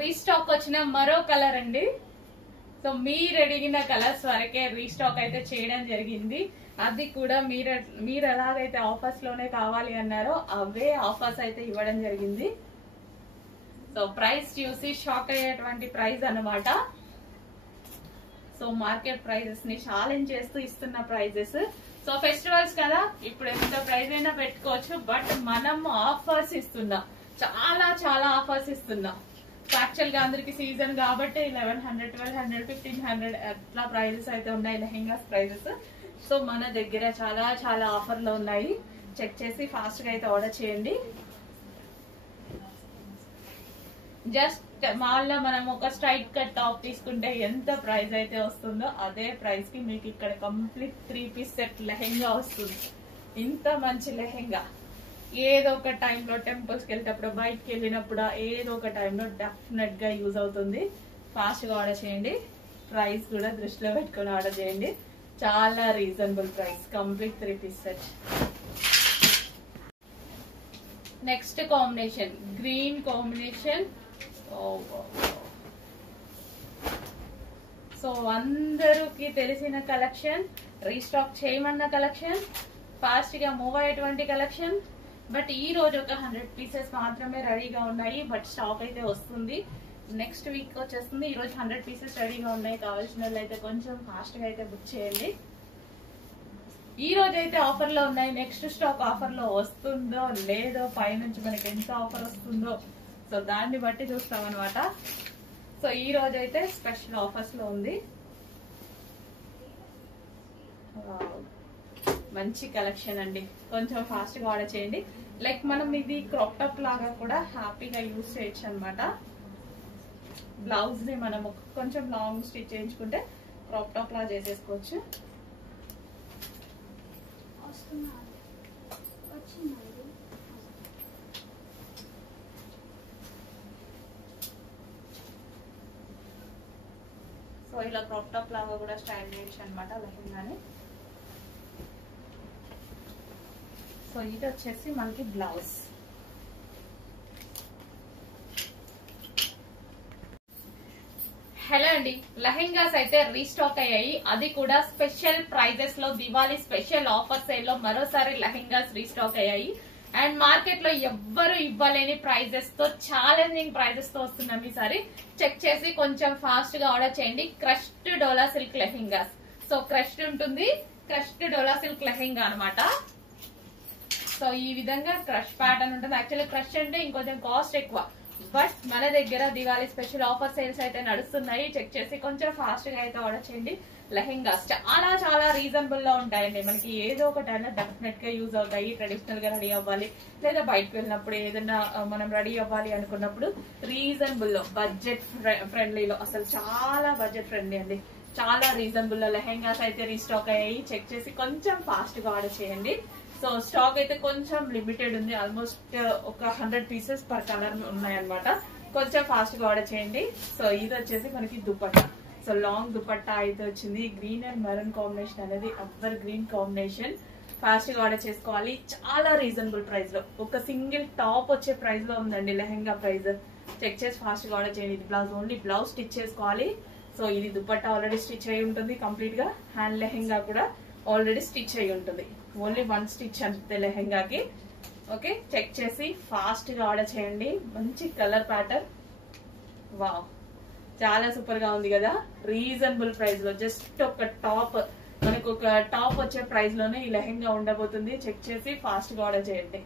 Restock వచ్చిన మరో colour అండి. సో మీరు అడిగిన కలర్స్ వరకే రీస్టాక్ అయితే చేయడం జరిగింది. అది కూడా మీరు ఎలాగైతే ఆఫర్స్ లోనే కావాలి అన్నారో అవే ఆఫర్స్ అయితే ఇవ్వడం జరిగింది. సో ప్రైస్ చూసి షాక్ అయ్యేటువంటి ప్రైస్ అన్నమాట. సో మార్కెట్ ప్రైజెస్ ని ఛాలెంజ్ చేస్తూ ఇస్తున్న ప్రైజెస్. సో ఫెస్టివల్స్ కదా, ఇప్పుడు ఎంత ప్రైస్ అయినా పెట్టుకోవచ్చు. బట్ మనం ఆఫర్స్ ఇస్తున్నాం, చాలా చాలా ఆఫర్స్ ఇస్తున్నాం. యాక్చువల్ గా అందరికి సీజన్ కాబట్టి 1100, 1200, 1500 అట్లా ప్రైజెస్ అయితే ఉన్నాయి లెహెంగాస్ ప్రైజెస్. సో మన దగ్గర చాలా చాలా ఆఫర్లు ఉన్నాయి. చెక్ చేసి ఫాస్ట్ గా అయితే ఆర్డర్ చేయండి. జస్ట్ మాల్ లో మనం ఒక స్ట్రైట్ కట్ టాప్ తీసుకుంటే ఎంత ప్రైస్ అయితే వస్తుందో అదే ప్రైస్ కి మీకు ఇక్కడ కంప్లీట్ 3 పీస్ సెట్ లెహెంగా వస్తుంది. ఇంత మంచి లెహెంగా ఏదో ఒక టైంలో టెంపుల్స్ కి వెళ్ళేటప్పుడు, బయటకి వెళ్ళినప్పుడు, ఏదో ఒక టైంలో డెఫినెట్ గా యూజ్ అవుతుంది. ఫాస్ట్ గా ఆర్డర్ చేయండి. ప్రైస్ కూడా దృష్టిలో పెట్టుకుని ఆర్డర్ చేయండి. చాలా reasonable price, complete 3 piece set. Next combination green combination. So అందరికి తెలిసిన కలెక్షన్, రీస్టాక్ చేయమన్న కలెక్షన్, ఫాస్ట్ గా మూవ్ అయ్యేటువంటి కలెక్షన్. బట్ ఈ రోజు ఒక 100 పీసెస్ మాత్రమే రెడీగా ఉన్నాయి. బట్ స్టాక్ అయితే వస్తుంది, నెక్స్ట్ వీక్ వచ్చేస్తుంది. ఈ రోజు 100 పీసెస్ రెడీగా ఉన్నాయి. కావాల్సిన వాళ్ళు అయితే కొంచెం ఫాస్ట్ గా అయితే బుక్ చేయండి. ఈ రోజు అయితే ఆఫర్ లో ఉన్నాయి. నెక్స్ట్ స్టాక్ ఆఫర్ లో వస్తుందో లేదో, పైనుంచి మనకి ఎంత ఆఫర్ వస్తుందో సో దాన్ని బట్టి చూస్తాం అనమాట. సో ఈ రోజు అయితే స్పెషల్ ఆఫర్స్ లో ఉంది. మంచి కలెక్షన్ అండి, కొంచెం ఫాస్ట్ గా ఆర్డర్ చేయండి. లైక్ మనం ఇది క్రాప్ టాప్ లాగా కూడా హ్యాపీగా యూజ్ చేయొచ్చు అనమాట. బ్లౌజ్ ని మనం కొంచెం లాంగ్ స్టిచ్ చేయించుకుంటే క్రాప్ టాప్ లాగా చేసేసుకోవచ్చు. సో ఇలా క్రాప్ టాప్ లాగా కూడా స్టైల్ చేయొచ్చు అనమాట లెహెంగాని. సో ఇది వచ్చేసి మనకి బ్లౌజ్. హలో అండి, లెహెంగాస్ అయితే రీస్టాక్ అయ్యాయి. అది కూడా స్పెషల్ ప్రైజెస్ లో, దివాళీ స్పెషల్ ఆఫర్ సేల్ లో మరోసారి లెహెంగాస్ రీస్టాక్ అయ్యాయి. అండ్ మార్కెట్ లో ఎవ్వరు ఇవ్వలేని ప్రైజెస్ తో, ఛాలెంజింగ్ ప్రైజెస్ తో వస్తున్నాం ఈసారి. చెక్ చేసి కొంచెం ఫాస్ట్ గా ఆర్డర్ చేయండి. క్రష్డ్ డోలా సిల్క్ లెహెంగాస్. సో క్రష్డ్ ఉంటుంది, క్రష్డ్ డోలా సిల్క్ లెహెంగా అనమాట. సో ఈ విధంగా క్రష్ ప్యాటర్న్ ఉంటుంది. యాక్చువల్లీ క్రష్ అంటే ఇంకొంచెం కాస్ట్ ఎక్కువ. బట్ మన దగ్గర దివాళీ స్పెషల్ ఆఫర్ సేల్స్ అయితే నడుస్తున్నాయి. చెక్ చేసి కొంచెం ఫాస్ట్ గా అయితే ఆర్డర్ చేయండి. లెహెంగాస్ చాలా చాలా రీజనబుల్ లో ఉంటాయండి. మనకి ఏదో ఒక టైంలో డెఫినెట్ గా యూజ్ అవుతాయి. ట్రెడిషనల్ గా రెడీ అవ్వాలి, లేదా బయటకు వెళ్ళినప్పుడు ఏదైనా మనం రెడీ అవ్వాలి అనుకున్నప్పుడు రీజనబుల్ లో, బడ్జెట్ ఫ్రెండ్లీలో, అసలు చాలా బడ్జెట్ ఫ్రెండ్లీ అండి. చాలా రీజనబుల్ లో లెహెంగాస్ అయితే రీస్టాక్ అయ్యాయి. చెక్ చేసి కొంచెం ఫాస్ట్ గా ఆర్డర్ చేయండి. సో స్టాక్ అయితే కొంచెం లిమిటెడ్ ఉంది. ఆల్మోస్ట్ ఒక 100 పీసెస్ పర్ కలర్ ఉన్నాయన్నమాట. కొంచెం ఫాస్ట్ గా ఆర్డర్ చేయండి. సో ఇది వచ్చేసి మనకి దుపట్టా. సో లాంగ్ దుపట్టా అయితే వచ్చింది. గ్రీన్ అండ్ మెరూన్ కాంబినేషన్ అనేది ఎవర్ గ్రీన్ కాంబినేషన్. ఫాస్ట్ గా ఆర్డర్ చేసుకోవాలి. చాలా రీజనబుల్ ప్రైస్ లో, ఒక సింగిల్ టాప్ వచ్చే ప్రైస్ లో ఉందండి లెహెంగా ప్రైస్. చెక్ చేసి ఫాస్ట్ గా ఆర్డర్ చేయండి. ఇది బ్లౌజ్, ఓన్లీ బ్లౌజ్ స్టిచ్ చేసుకోవాలి. సో ఇది దుపట్టా ఆల్రెడీ స్టిచ్ అయి ఉంటుంది కంప్లీట్ గా. హ్యాండ్ లెహెంగా కూడా ఆల్రెడీ స్టిచ్ అయి ఉంటుంది. ఓన్లీ 1 స్టిచ్ అంతే లెహెంగాకి. ఓకే, చెక్ చేసి ఫాస్ట్ గా ఆర్డర్ చేయండి. మంచి కలర్ ప్యాటర్న్, వావ్, చాలా సూపర్ గా ఉంది కదా. రీజనబుల్ ప్రైస్ లో జస్ట్ ఒక టాప్, మనకు ఒక టాప్ వచ్చే ప్రైస్ లోనే ఈ లెహెంగా ఉండబోతుంది. చెక్ చేసి ఫాస్ట్ గా ఆర్డర్ చేయండి.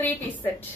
3 పీస్ సెట్.